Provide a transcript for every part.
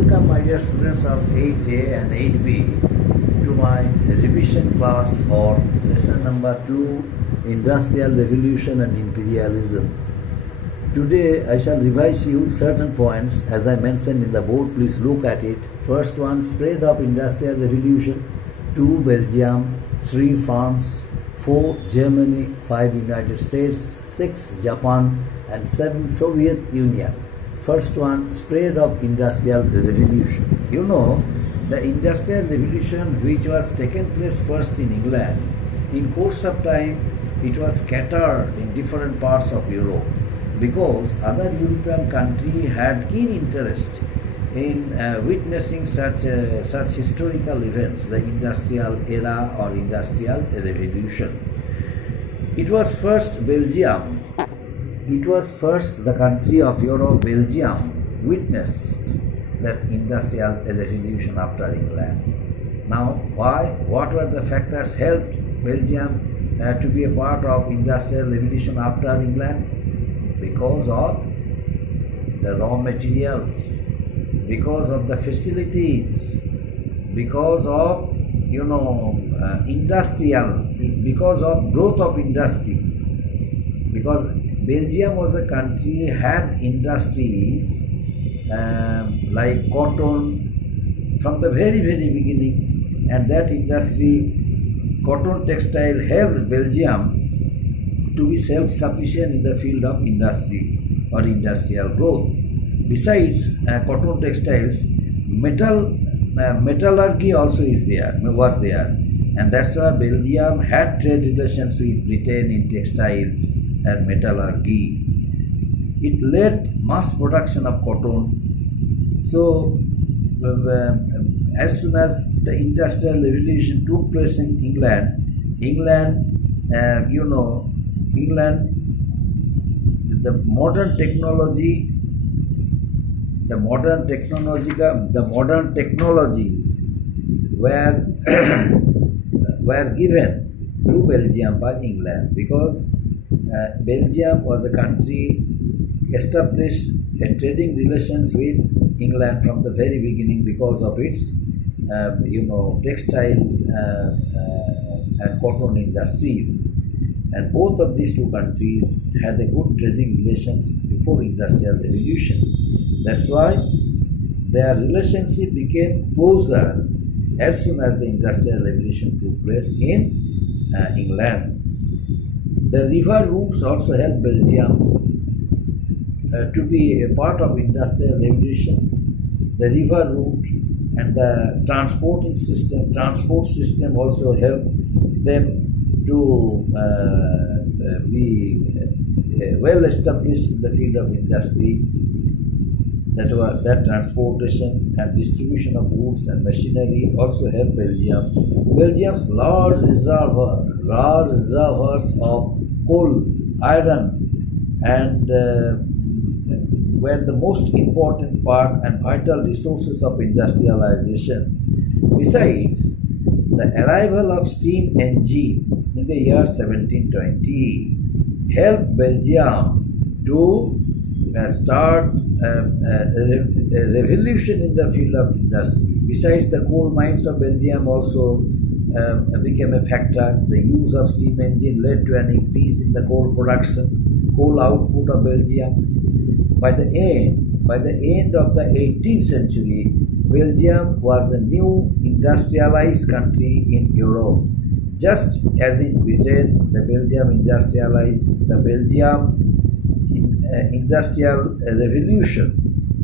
welcome my dear students of 8A and 8B to my revision class for lesson number 2, Industrial Revolution and Imperialism. Today I shall revise you certain points as I mentioned in the board. Please look at it. First one, spread of Industrial Revolution. 2, Belgium. 3, France. 4, Germany. 5, United States. 6, Japan. And 7, Soviet Union. First one, spread of Industrial Revolution. You know, the Industrial Revolution which was taken place first in England, in course of time it was scattered in different parts of Europe because other European countries had keen interest in witnessing such historical events, the industrial era or industrial revolution. It was first Belgium. It was first the country of Europe, Belgium, witnessed that industrial revolution after England. Now, why? What were the factors helped Belgium to be a part of industrial revolution after England? Because of the raw materials, because of the facilities, because of industrial, because of growth of industry. Because Belgium was a country had industries like cotton from the very beginning, and that industry, cotton textile, helped Belgium to be self-sufficient in the field of industry or industrial growth. Besides cotton textiles, metallurgy also was there, and that's why Belgium had trade relations with Britain in textiles and metallurgy. It led mass production of cotton. So as soon as the industrial revolution took place in England, the modern technologies were were given to Belgium by England, because Belgium was a country established trading relations with England from the very beginning because of its textile and cotton industries, and both of these two countries had a good trading relations before industrial revolution. That's why their relationship became closer as soon as the industrial revolution took place in England. The river routes also helped Belgium to be a part of industrial revolution. The river route and the transport system also helped them to be well established in the field of industry. That transportation and distribution of goods and machinery also helped Belgium. Belgium's large reservoirs of coal, iron, and were the most important part and vital resources of industrialization. Besides, the arrival of steam engine in the year 1720 helped Belgium to start a revolution in the field of industry. Besides, the coal mines of Belgium also became a factor. The use of steam engine led to an increase in the coal production, coal output of Belgium. By the end of the 18th century, Belgium was a new industrialized country in Europe. Just as in Britain, the Belgium industrialized, the Belgium industrial revolution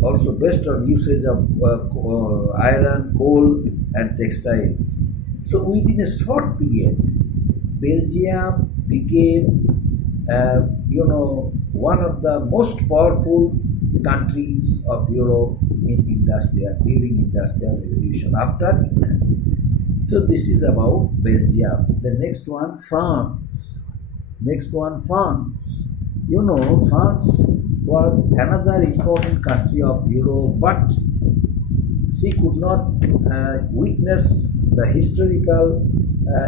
also based on usage of iron, coal and textiles. So within a short period, Belgium became one of the most powerful countries of Europe during industrial revolution after England. So this is about Belgium. The next one, France. France was another important country of Europe, but she could not witness the historical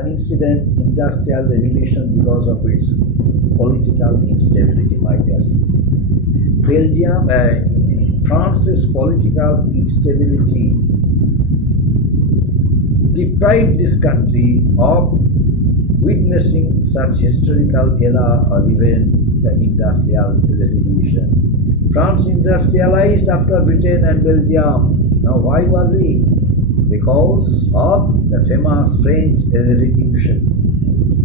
incident, industrial revolution, because of its political instability, my dear students. France's political instability deprived this country of witnessing such historical era or even the Industrial Revolution. France industrialized after Britain and Belgium. Now why was it? Because of the famous French Revolution.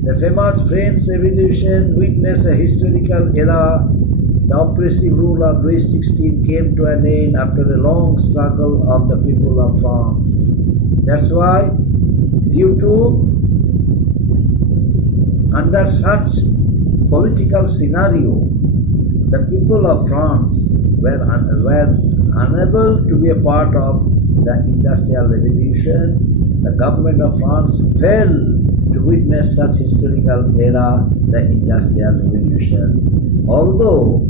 The famous French Revolution witnessed a historical era. The oppressive rule of Louis XVI came to an end after a long struggle of the people of France. That's why, under such political scenario, the people of France were unable to be a part of the Industrial Revolution. The government of France failed to witness such historical era, the Industrial Revolution. Although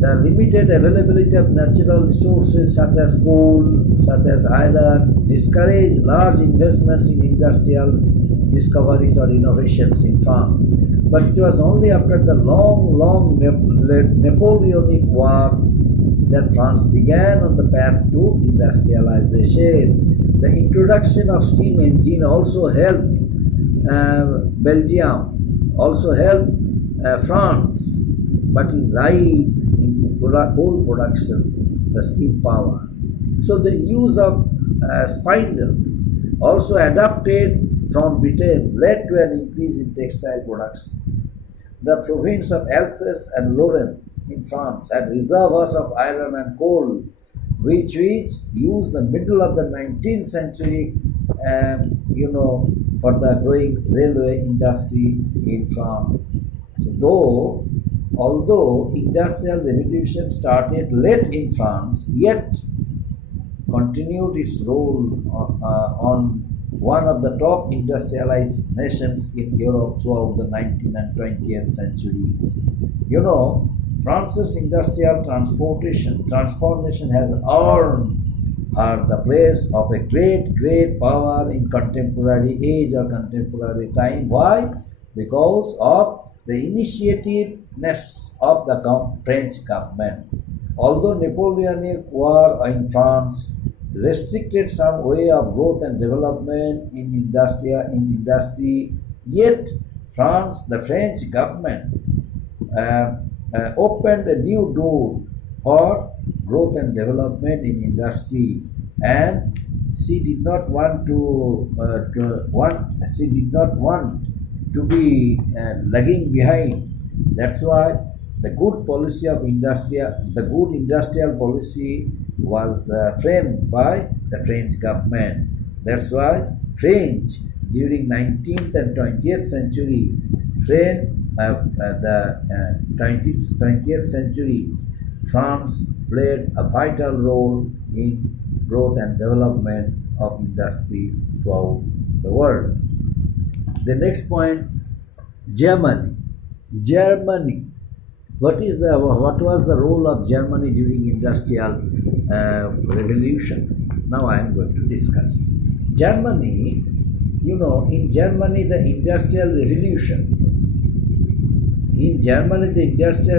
the limited availability of natural resources such as coal, such as iron, discouraged large investments in industrial discoveries or innovations in France. But it was only after the long Napoleonic War that France began on the path to industrialization. The introduction of steam engine also helped Belgium, also helped France, but in rise in coal production, the steam power. So the use of spindles, also adapted from Britain, led to an increase in textile productions. The province of Alsace and Lorraine in France had reservoirs of iron and coal, which used the middle of the 19th century, for the growing railway industry in France. So although Industrial Revolution started late in France, yet continued its role on one of the top industrialized nations in Europe throughout the 19th and 20th centuries. France's industrial transformation has earned her the place of a great power in contemporary age or contemporary time. Why? Because of the initiativeness of the French government. Although Napoleonic War in France restricted some way of growth and development in industry, yet the French government opened a new door for growth and development in industry, and she did not want to be lagging behind. That's why the good industrial policy was framed by the French government. That's why French during 19th and 20th centuries, France played a vital role in growth and development of industry throughout the world. The next point, Germany. What was the role of Germany during Industrial Revolution? Now I am going to discuss. Germany, in Germany the Industrial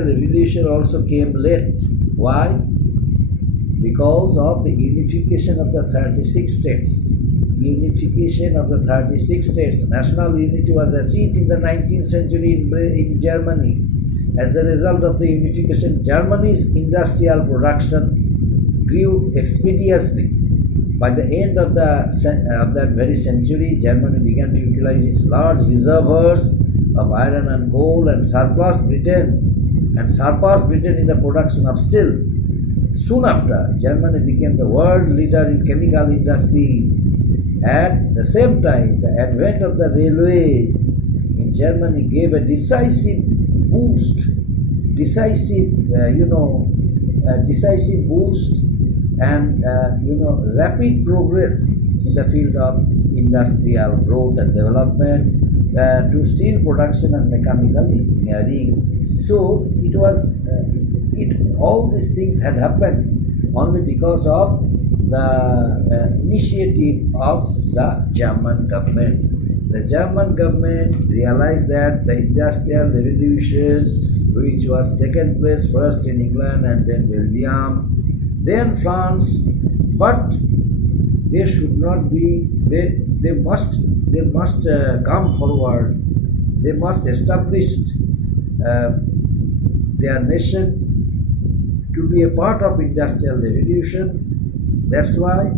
Revolution also came late. Why? Because of the unification of the 36 states. National unity was achieved in the 19th century in Germany. As a result of the unification, Germany's industrial production grew expeditiously. By the end of that very century, Germany began to utilize its large reservoirs of iron and coal and surpassed Britain in the production of steel. Soon after, Germany became the world leader in chemical industries. At the same time, the advent of the railways in Germany gave a decisive boost and rapid progress in the field of industrial growth and development to steel production and mechanical engineering. So all these things had happened only because of the initiative of the German government. The German government realized that the Industrial Revolution, which was taken place first in England and then Belgium, then France, but they should not be. They must come forward. They must establish uh, their nation to be a part of industrial revolution. That's why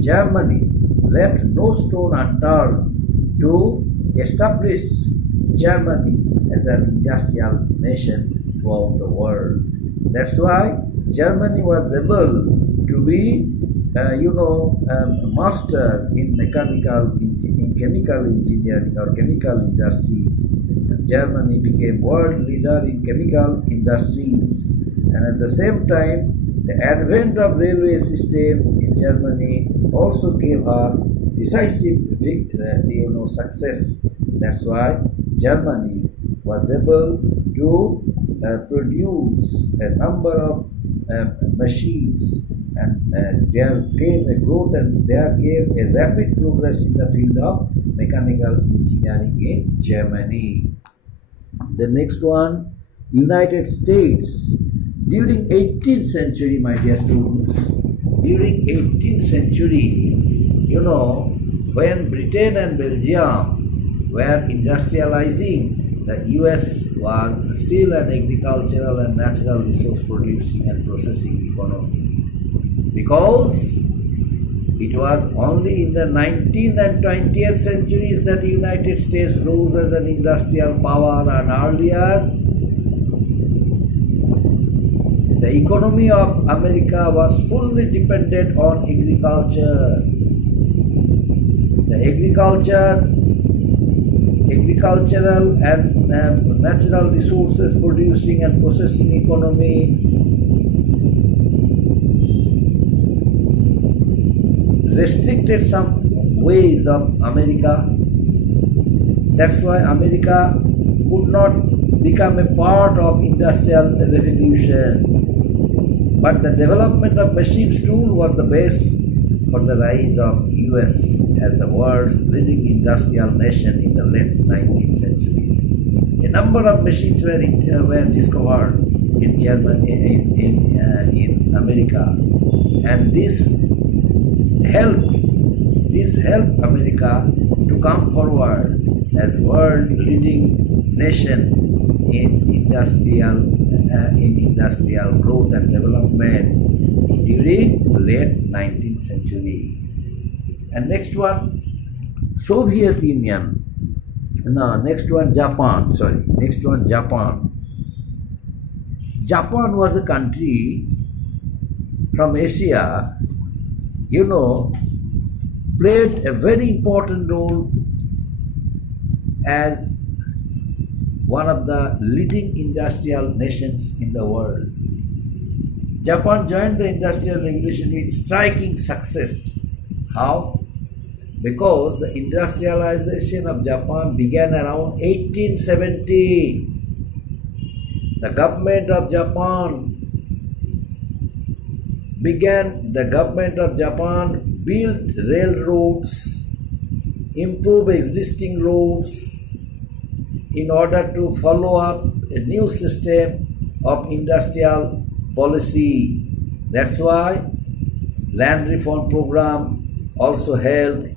Germany left no stone unturned to establish Germany as an industrial nation throughout the world. That's why Germany was able to be, master in in chemical engineering or chemical industries. Germany became world leader in chemical industries, and at the same time, the advent of railway system in Germany also gave her decisive, success. That's why Germany was able to produce a number of machines, and there came a growth and there came a rapid progress in the field of mechanical engineering in Germany. The next one, United States. During 18th century, my dear students, during 18th century, when Britain and Belgium were industrializing, the US was still an agricultural and natural resource producing and processing economy. Because it was only in the 19th and 20th centuries that the United States rose as an industrial power, and earlier the economy of America was fully dependent on agriculture. The agricultural and natural resources producing and processing economy restricted some ways of America. That's why America could not become a part of industrial revolution. But the development of machines tool was the base for the rise of US as the world's leading industrial nation in the late 19th century. A number of machines were discovered in Germany, in America, and this helped America to come forward as world leading nation in industrial growth and development during the late 19th century. And next one, Soviet Union. No, next one, Japan. Japan. Japan was a country from Asia, played a very important role as one of the leading industrial nations in the world. Japan joined the Industrial Revolution with striking success. How? Because the industrialization of Japan began around 1870. The government of Japan built railroads, improved existing roads in order to follow up a new system of industrial policy. That's why land reform program also helped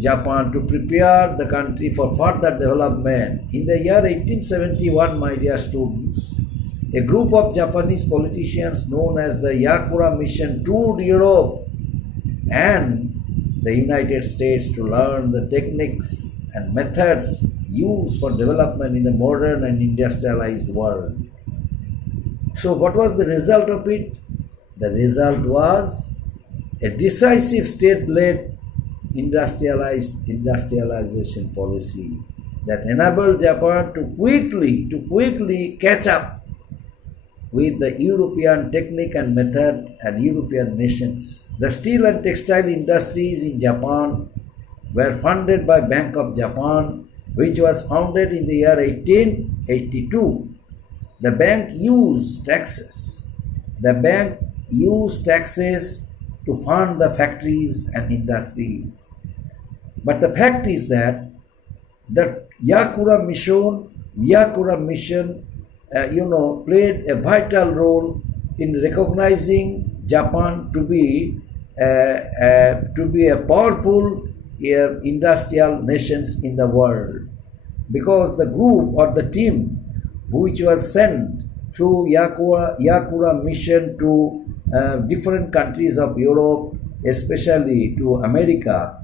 Japan to prepare the country for further development. In the year 1871, my dear students, a group of Japanese politicians known as the Yakura Mission toured Europe and the United States to learn the techniques and methods used for development in the modern and industrialized world. So what was the result of it? The result was a decisive state-led industrialization policy that enabled Japan to quickly catch up with the European technique and method and European nations. The steel and textile industries in Japan were funded by Bank of Japan, which was founded in the year 1882. The bank used taxes to fund the factories and industries. But the fact is that the Yakura mission played a vital role in recognizing Japan to be a powerful industrial nations in the world, because the group or the team which was sent through Yakura mission to different countries of Europe, especially to America,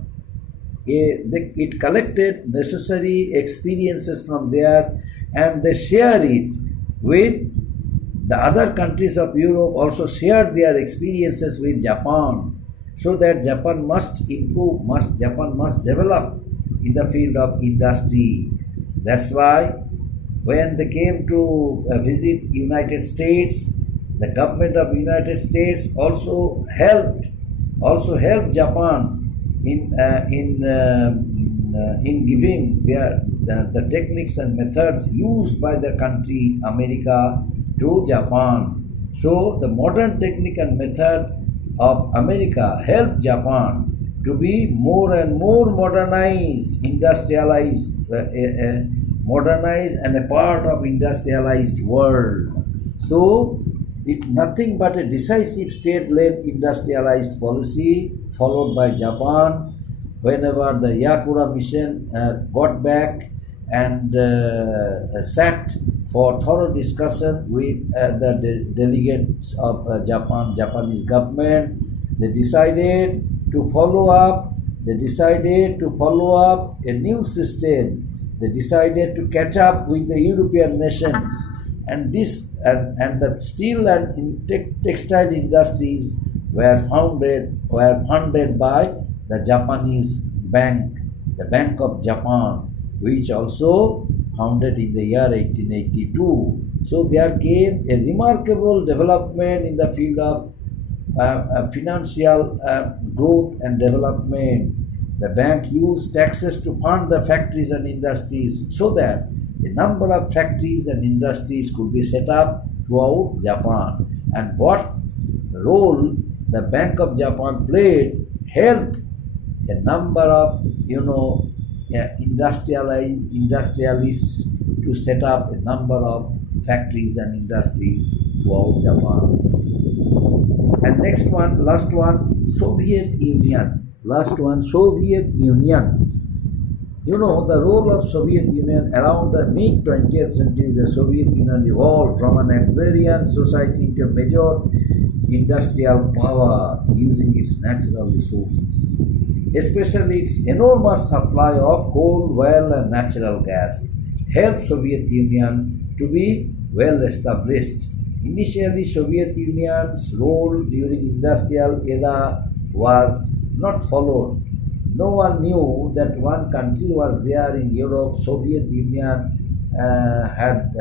it collected necessary experiences from there, and they share it with the other countries of Europe, also shared their experiences with Japan, so that Japan must improve, Japan must develop in the field of industry. That's why when they came to visit United States, the government of United States also helped Japan in giving the techniques and methods used by the country America to Japan. So the modern technique and method of America helped Japan to be more and more modernized, industrialized, modernized and a part of industrialized world. So it nothing but a decisive state-led industrialized policy followed by Japan. Whenever the Yakura mission got back and sat for thorough discussion with the delegates of Japanese government, they decided to follow up. They decided to follow up a new system. They decided to catch up with the European nations, and the steel and textile industries were funded by the Japanese bank, the Bank of Japan, which also founded in the year 1882. So there came a remarkable development in the field of financial growth and development. The bank used taxes to fund the factories and industries, so that a number of factories and industries could be set up throughout Japan. And what role the Bank of Japan played helped a number of industrialists to set up a number of factories and industries throughout Japan. And last one, Soviet Union. Soviet Union. The role of Soviet Union around the mid-20th century. The Soviet Union evolved from an agrarian society into a major industrial power using its natural resources, especially its enormous supply of coal, oil and natural gas, helped Soviet Union to be well established. Initially, Soviet Union's role during industrial era was not followed. No one knew that one country was there in Europe. Soviet Union had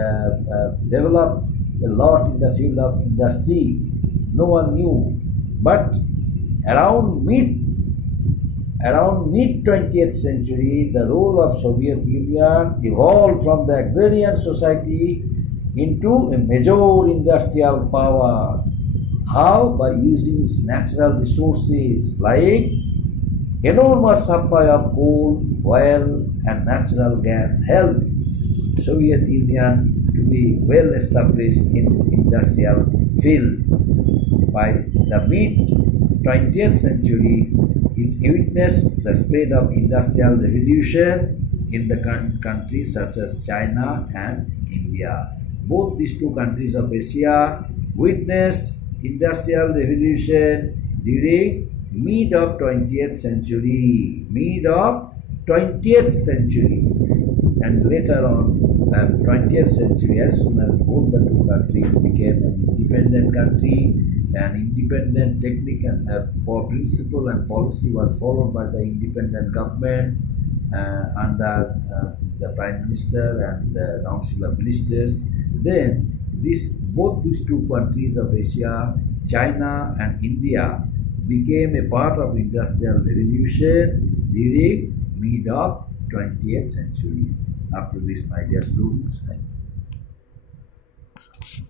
developed a lot in the field of industry. No one knew. But around mid-20th century, the role of Soviet Union evolved from the agrarian society into a major industrial power. How? By using its natural resources like enormous supply of coal, oil and natural gas helped Soviet Union to be well established in industrial field. By the mid-20th century, it witnessed the spread of industrial revolution in the countries such as China and India. Both these two countries of Asia witnessed industrial revolution during mid of 20th century, and later on 20th century, as soon as both the two countries became an independent country, an independent technique and principle and policy was followed by the independent government under the Prime Minister and the Council of Ministers. Then both these two countries of Asia, China and India, became a part of industrial revolution during mid of 20th century. Up to this, my dear students, thank you.